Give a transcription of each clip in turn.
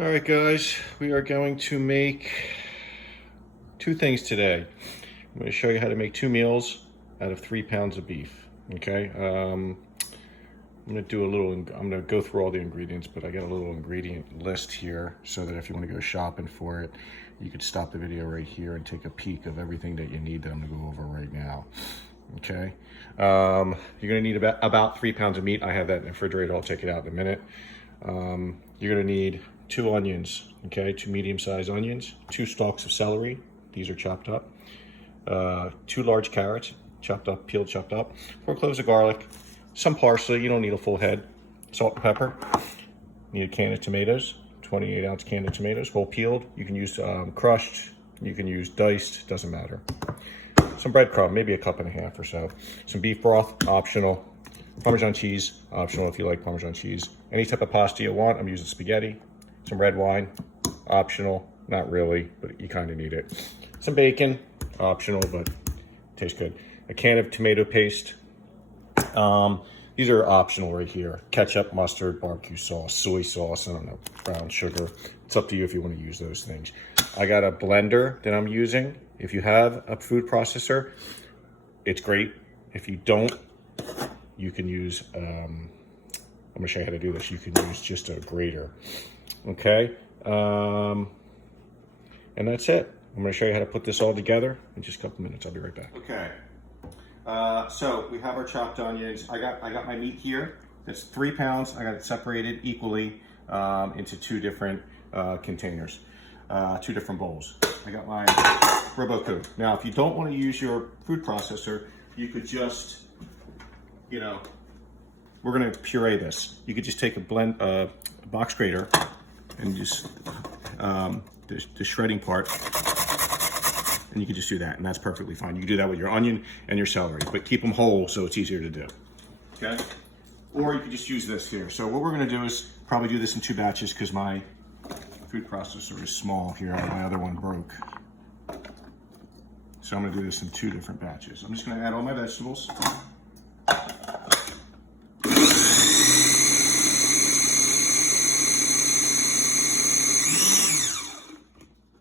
All right, guys, we are going to make two things today. I'm going to show you how to make 2 meals out of 3 pounds of beef. Okay, I'm going to go through all the ingredients, but I got a little ingredient list here so that if you want to go shopping for it, you could stop the video right here and take a peek of everything that you need that I'm going to go over right now. Okay, you're going to need about 3 pounds of meat. I have that in the refrigerator. I'll take it out in a minute. You're going to need 2 onions, okay, 2 medium-sized onions, 2 stalks of celery, these are chopped up, 2 large carrots, chopped up, peeled, chopped up, 4 cloves of garlic, some parsley, you don't need a full head, salt and pepper, you need a can of tomatoes, 28-ounce can of tomatoes, whole peeled, you can use crushed, you can use diced, doesn't matter. Some breadcrumb, maybe a cup and a half or so, some beef broth, optional, Parmesan cheese, optional if you like Parmesan cheese, any type of pasta you want, I'm using spaghetti, some red wine, optional, not really, but you kind of need it. Some bacon, optional, but tastes good. A can of tomato paste. These are optional right here. Ketchup, mustard, barbecue sauce, soy sauce, I don't know, brown sugar. It's up to you if you want to use those things. I got a blender that I'm using. If you have a food processor, it's great. If you don't, you can use, I'm gonna show you how to do this. You can use just a grater. Okay, and that's it. I'm going to show you how to put this all together in just a couple minutes. I'll be right back. Okay, so we have our chopped onions. I got my meat here. It's 3 pounds. I got it separated equally into 2 different containers, 2 different bowls. I got my Robocook. Now, if you don't want to use your food processor, you could just, we're going to puree this. You could just take a box grater and just the shredding part, and you can just do that, and that's perfectly fine. You can do that with your onion and your celery, but keep them whole so it's easier to do. Okay, or you can just use this here. So what we're going to do is probably do this in 2 batches because my food processor is small here. My other one broke, so I'm going to do this in 2 different batches. I'm just going to add all my vegetables.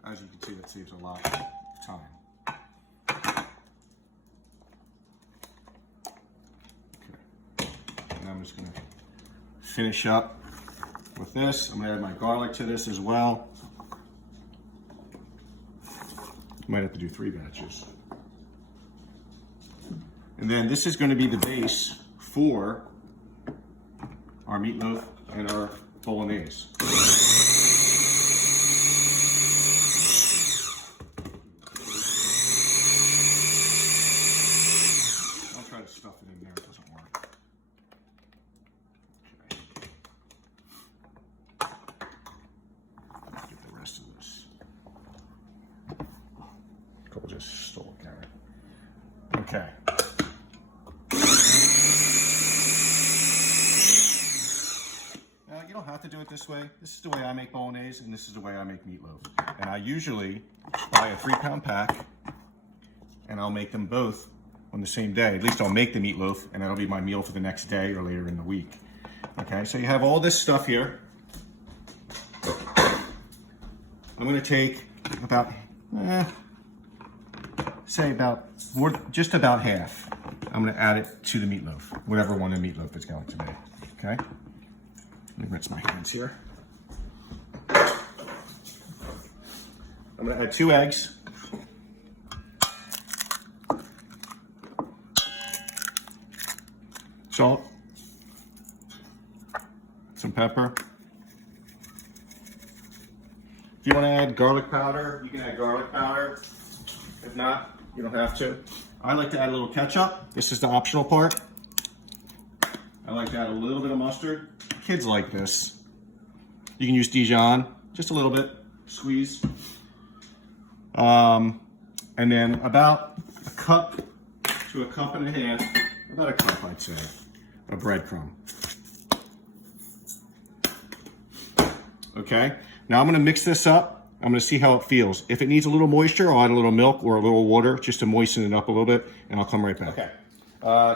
As you can see, that saves a lot of time. Okay, and I'm just going to finish up with this. I'm going to add my garlic to this as well. Might have to do 3 batches. And then this is going to be the base for our meatloaf and our Bolognese. Stuff it in there, it doesn't work. Okay. Get the rest of this. Cole just stole a carrot. Okay. Now, you don't have to do it this way. This is the way I make Bolognese, and this is the way I make meatloaf. And I usually buy a 3-pound pack, and I'll make them both on the same day. At least I'll make the meatloaf, and that'll be my meal for the next day or later in the week. Okay, so you have all this stuff here. I'm going to take about, just about half. I'm going to add it to the meatloaf, whatever one the meatloaf is going to be. Okay, let me rinse my hands here. I'm going to add 2 eggs. Salt, some pepper. If you want to add garlic powder, you can add garlic powder. If not, you don't have to. I like to add a little ketchup. This is the optional part. I like to add a little bit of mustard. Kids like this. You can use Dijon, just a little bit, squeeze. And then about a cup to a cup and a half, about a cup I'd say, of breadcrumb. Okay, now I'm going to mix this up. I'm going to see how it feels. If it needs a little moisture, I'll add a little milk or a little water just to moisten it up a little bit, and I'll come right back. Okay,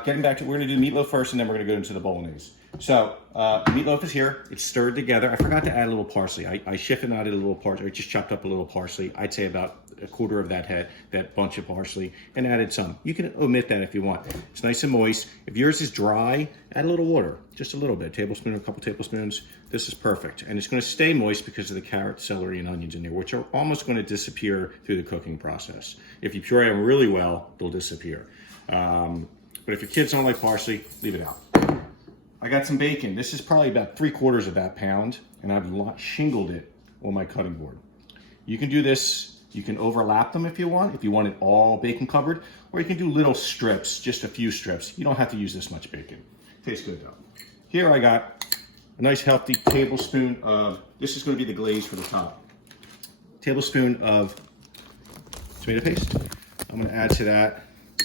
getting back to, we're gonna do meatloaf first and then we're gonna go into the Bolognese. So, meatloaf is here. It's stirred together. I forgot to add a little parsley. I shifted and added a little parsley. I just chopped up a little parsley. I'd say about a quarter of that head, that bunch of parsley, and added some. You can omit that if you want. It's nice and moist. If yours is dry, add a little water, just a little bit, tablespoon or a couple tablespoons. This is perfect. And it's gonna stay moist because of the carrot, celery, and onions in there, which are almost gonna disappear through the cooking process. If you puree them really well, they'll disappear. But if your kids don't like parsley, leave it out. I got some bacon. This is probably about 3/4 of that pound, and I've shingled it on my cutting board. You can do this, you can overlap them if you want it all bacon covered, or you can do little strips, just a few strips. You don't have to use this much bacon. Tastes good though. Here I got a nice healthy tablespoon of, this is gonna be the glaze for the top. Tablespoon of tomato paste. I'm gonna add to that a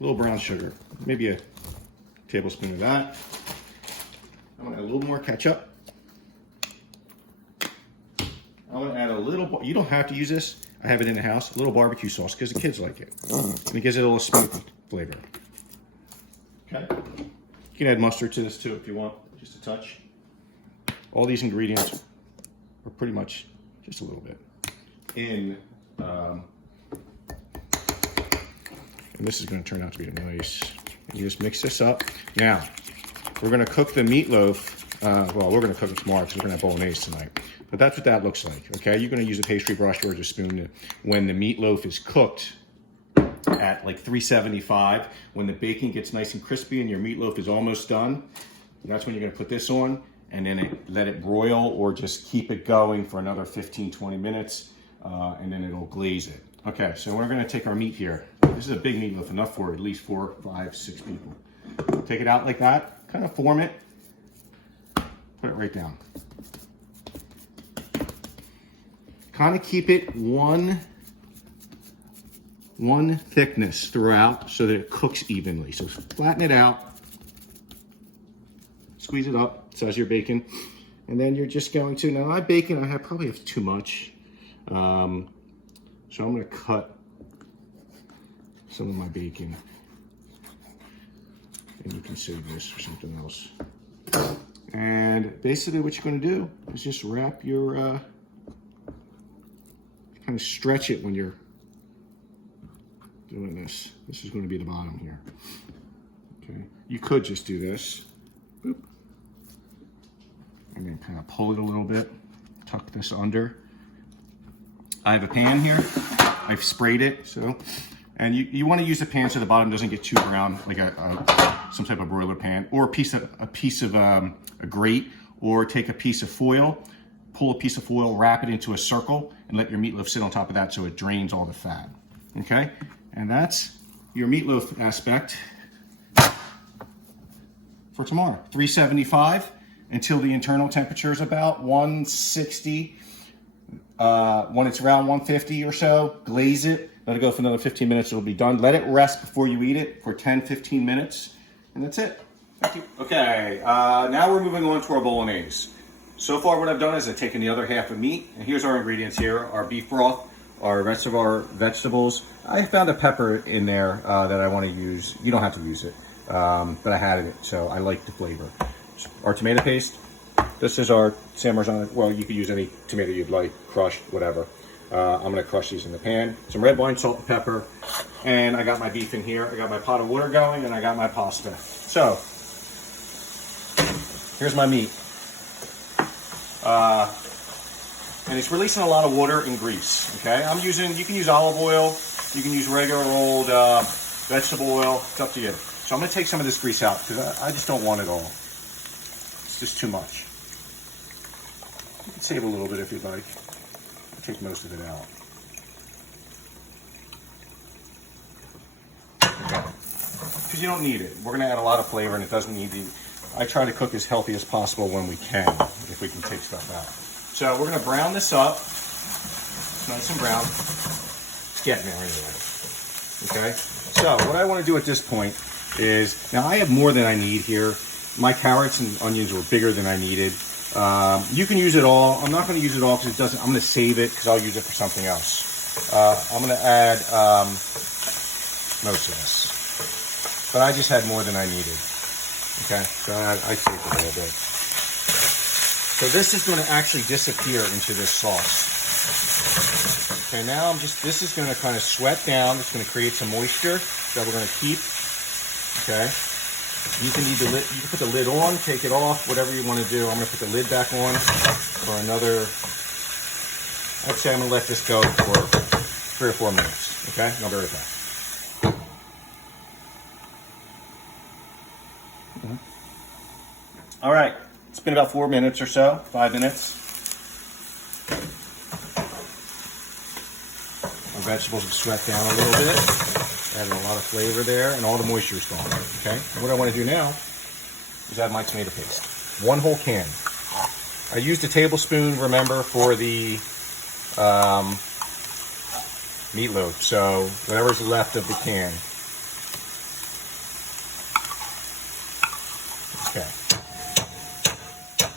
little brown sugar, maybe a tablespoon of that. I'm gonna add a little more ketchup. I'm gonna add a little, you don't have to use this, I have it in the house, a little barbecue sauce because the kids like it. And it gives it a little smoky flavor. Okay. You can add mustard to this too if you want, just a touch. All these ingredients are pretty much just a little bit in, and this is gonna turn out to be nice. You just mix this up. Now, we're gonna cook the meatloaf. Well, we're gonna cook it tomorrow because we're gonna have Bolognese tonight. But that's what that looks like, okay? You're gonna use a pastry brush or a spoon when the meatloaf is cooked at like 375. When the bacon gets nice and crispy and your meatloaf is almost done, that's when you're gonna put this on and then let it broil or just keep it going for another 15, 20 minutes, and then it'll glaze it. Okay, so we're gonna take our meat here. This is a big meatloaf, enough for at least 4, 5, 6 people. Take it out like that, kind of form it, put it right down. Kind of keep it one thickness throughout so that it cooks evenly. So flatten it out, squeeze it up, size your bacon, and then you're just going to, now my bacon, I probably have too much. So I'm gonna cut some of my bacon. And you can save this for something else. And basically what you're gonna do is just wrap your, kind of stretch it when you're doing this. This is gonna be the bottom here. Okay, you could just do this. Boop. And then kind of pull it a little bit, tuck this under. I have a pan here. I've sprayed it, so. And you want to use a pan so the bottom doesn't get too brown, like some type of broiler pan, or a piece of a grate, or take a piece of foil, pull a piece of foil, wrap it into a circle, and let your meatloaf sit on top of that so it drains all the fat. Okay, and that's your meatloaf aspect for tomorrow. 375 until the internal temperature is about 160. When it's around 150 or so, glaze it. Let it go for another 15 minutes, it'll be done. Let it rest before you eat it for 10, 15 minutes, and that's it. Thank you. Okay, now we're moving on to our Bolognese. So far what I've done is I've taken the other half of meat, and here's our ingredients here, our beef broth, our rest of our vegetables. I found a pepper in there that I want to use. You don't have to use it, but I had it, so I like the flavor. Our tomato paste. This is our San Marzano. Well, you could use any tomato you'd like, crushed, whatever. I'm gonna crush these in the pan. Some red wine, salt, and pepper. And I got my beef in here. I got my pot of water going, and I got my pasta. So, here's my meat. And it's releasing a lot of water and grease, okay? You can use olive oil, you can use regular old vegetable oil, it's up to you. So I'm gonna take some of this grease out, because I just don't want it all. It's just too much. You can save a little bit if you'd like. Take most of it out. Okay. Because you don't need it. We're going to add a lot of flavor and it doesn't need the... I try to cook as healthy as possible when we can, if we can take stuff out. So we're going to brown this up. It's nice and brown. It's getting there anyway. Okay? So what I want to do at this point is... Now I have more than I need here. My carrots and onions were bigger than I needed. You can use it all. I'm not going to use it all because it doesn't. I'm going to save it because I'll use it for something else. I'm going to add most of this. but I just had more than I needed. Okay, so I saved a little bit. So this is going to actually disappear into this sauce. Okay, now this is going to kind of sweat down. It's going to create some moisture that we're going to keep. Okay, you can put the lid on, take it off, whatever you want to do. I'm going to put the lid back on for another, I'd say I'm going to let this go for 3 or 4 minutes. Okay, and I'll be right back. All right, it's been about 4 minutes or so, 5 minutes. My vegetables have sweat down a little bit. Added a lot of flavor there, and all the moisture is gone. Okay, and what I want to do now is add my tomato paste. 1 whole can. I used a tablespoon, remember, for the meatloaf, so whatever's left of the can. Okay.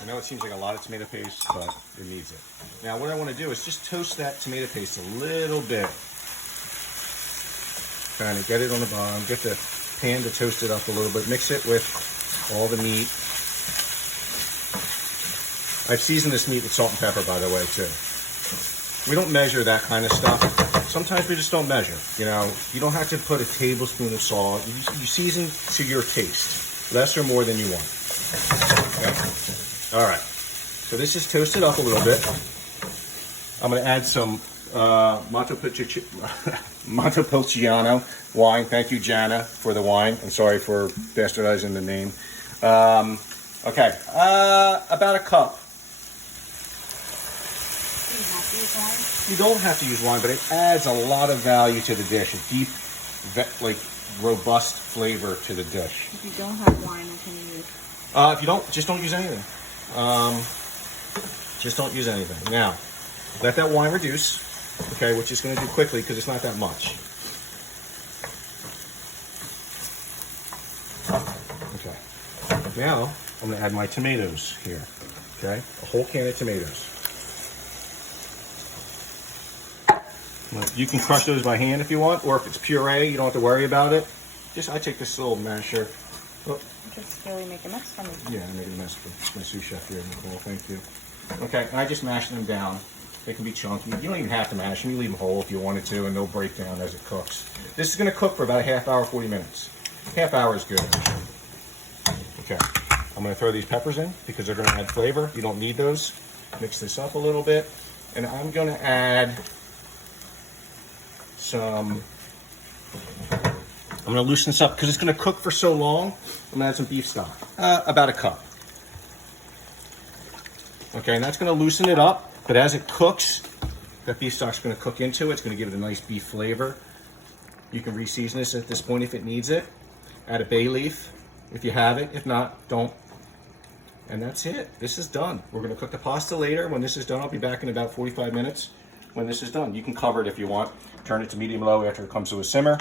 I know it seems like a lot of tomato paste, but it needs it. Now what I want to do is just toast that tomato paste a little bit. Kind of get it on the bottom, get the pan to toast it up a little bit, mix it with all the meat. I've seasoned this meat with salt and pepper, by the way, too. We don't measure that kind of stuff. Sometimes we just don't measure. You know, you don't have to put a tablespoon of salt. You season to your taste, less or more than you want. Okay? All right. So this is toasted up a little bit. I'm going to add some Montepulciano wine. Thank you, Jana, for the wine. I'm sorry for bastardizing the name. Okay, about a cup. You don't have to use wine, but it adds a lot of value to the dish. A deep, robust flavor to the dish. If you don't have wine, what can you use? If you don't, just don't use anything. Just don't use anything. Now, let that wine reduce, okay, which is going to do quickly because it's not that much. Okay. Now, I'm going to add my tomatoes here, okay? A whole can of tomatoes. You can crush those by hand if you want, or if it's puree, you don't have to worry about it. I take this little masher. Oh. Just really make a mess for me. Yeah, I made a mess for my sous chef here, Nicole. Thank you. Okay, and I just mash them down. They can be chunky. You don't even have to mash them. You leave them whole if you wanted to, and they'll break down as it cooks. This is going to cook for about a half hour, 40 minutes. Half hour is good. Okay, I'm going to throw these peppers in because they're going to add flavor. You don't need those. Mix this up a little bit, and I'm going to add some. I'm going to loosen this up because it's going to cook for so long. I'm going to add some beef stock, about a cup. Okay, and that's going to loosen it up. But as it cooks, that beef stock's going to cook into it. It's going to give it a nice beef flavor. You can re-season this at this point if it needs it. Add a bay leaf if you have it. If not, don't. And that's it. This is done. We're going to cook the pasta later. When this is done, I'll be back in about 45 minutes when this is done. You can cover it if you want. Turn it to medium-low after it comes to a simmer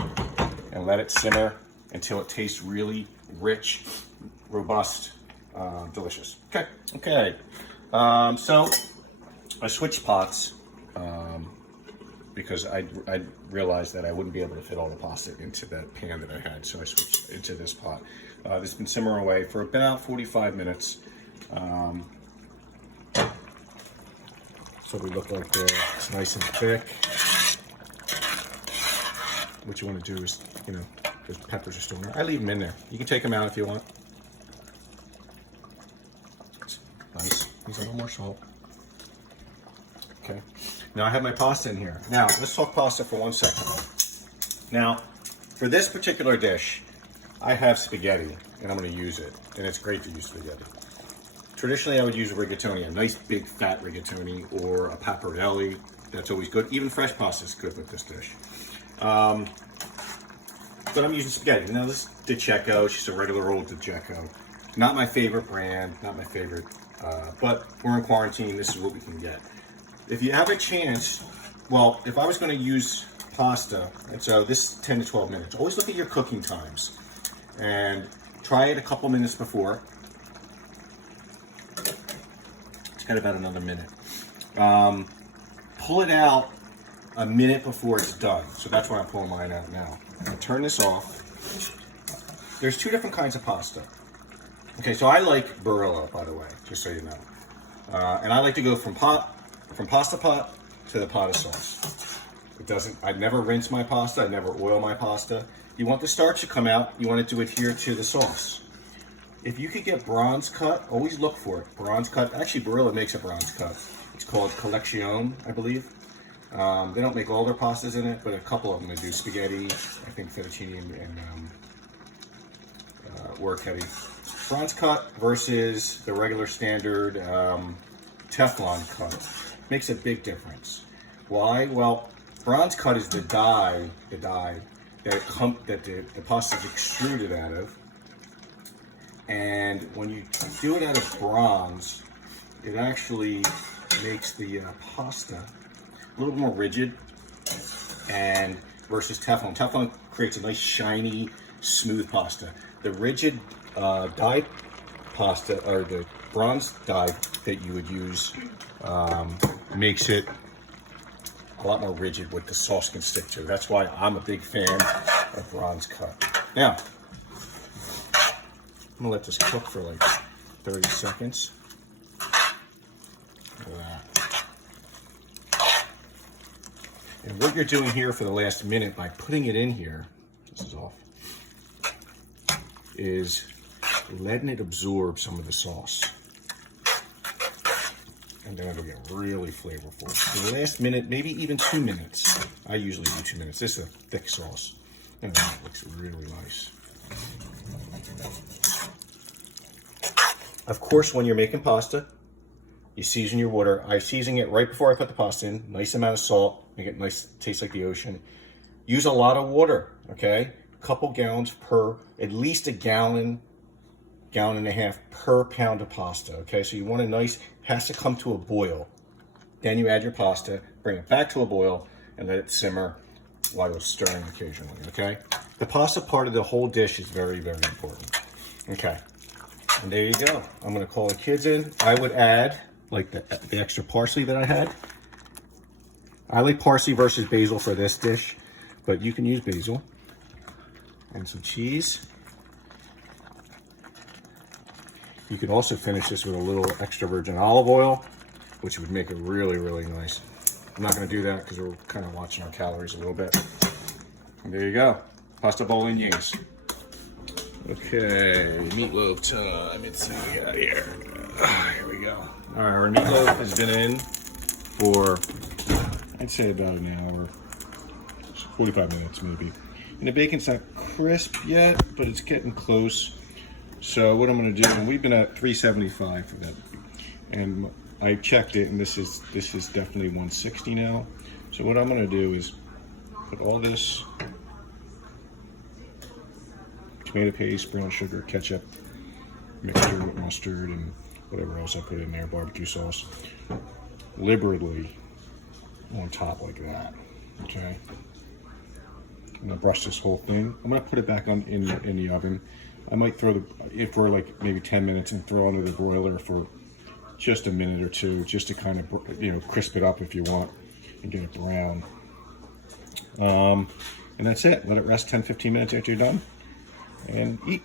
and let it simmer until it tastes really rich, robust, delicious. Okay. So I switched pots because I realized that I wouldn't be able to fit all the pasta into that pan that I had, so I switched into this pot. This has been simmering away for about 45 minutes. So we look like it's nice and thick. What you want to do is, those peppers are still in there. I leave them in there. You can take them out if you want. It's nice. Needs a little more salt. Okay. Now I have my pasta in here. Now let's talk pasta for 1 second. Now, for this particular dish, I have spaghetti, and I'm going to use it. And it's great to use spaghetti. Traditionally, I would use a rigatoni, a nice big fat rigatoni, or a pappardelle. That's always good. Even fresh pasta is good with this dish. But I'm using spaghetti. Now this is Di Cecco. It's just a regular old Di Cecco. Not my favorite brand, not my favorite, but we're in quarantine. This is what we can get. If you have a chance, well, if I was going to use pasta, and so this is 10 to 12 minutes. Always look at your cooking times and try it a couple minutes before. It's got about another minute. Pull it out a minute before it's done. So that's why I'm pulling mine out now. I'll turn this off. there's two different kinds of pasta. Okay, so I like Barilla, by the way, just so you know. And I like to go from pasta pot to the pot of sauce. I never rinse my pasta, I never oil my pasta. You want the starch to come out, you want it to adhere to the sauce. If you could get bronze cut, always look for it. Bronze cut, actually Barilla makes a bronze cut. It's called Collection, I believe. They don't make all their pastas in it, but a couple of them they do. Spaghetti, I think fettuccine, and orecchiette. Bronze cut versus the regular standard Teflon cut makes a big difference. Why? Well, bronze cut is the dye that the pasta is extruded out of. And when you do it out of bronze, it actually makes the pasta a little more rigid, and versus Teflon. Teflon creates a nice shiny, smooth pasta. The rigid dye pasta, or the bronze dye that you would use, makes it a lot more rigid, what the sauce can stick to. That's why I'm a big fan of bronze cut. Now, I'm gonna let this cook for like 30 seconds. Look at that. And what you're doing here for the last minute by putting it in here, this is off, is letting it absorb some of the sauce. And then it'll get really flavorful. For the last minute, maybe even 2 minutes. I usually do 2 minutes. This is a thick sauce. And that looks really nice. Of course, when you're making pasta, you season your water. I season it right before I put the pasta in. Nice amount of salt. Make it nice, taste like the ocean. Use a lot of water, okay? A couple gallons per, at least a gallon and a half per pound of pasta, okay? So you want a nice, has to come to a boil. Then you add your pasta, bring it back to a boil, and let it simmer while you're stirring occasionally, okay? The pasta part of the whole dish is very, very important, okay? And there you go. I'm gonna call the kids in. I would add like the extra parsley that I had. I like parsley versus basil for this dish, but you can use basil. And some cheese. You could also finish this with a little extra virgin olive oil, which would make it really, really nice. I'm not gonna do that because we're kind of watching our calories a little bit. And there you go, pasta bolognese. Okay, meatloaf time. It's here. Here we go. All right, our meatloaf has been in for, I'd say about an hour, 45 minutes maybe. And the bacon's not crisp yet, but it's getting close. So what I'm gonna do, and we've been at 375 for that, and I checked it, and this is definitely 160 now. So what I'm gonna do is put all this tomato paste, brown sugar, ketchup, mixture with mustard, and whatever else I put in there, barbecue sauce, liberally on top like that, okay? I'm gonna brush this whole thing. I'm gonna put it back on in the oven. I might throw it for like maybe 10 minutes and throw it under the broiler for just a minute or two, just to kind of, crisp it up if you want and get it brown. And that's it. Let it rest 10-15 minutes after you're done and eat.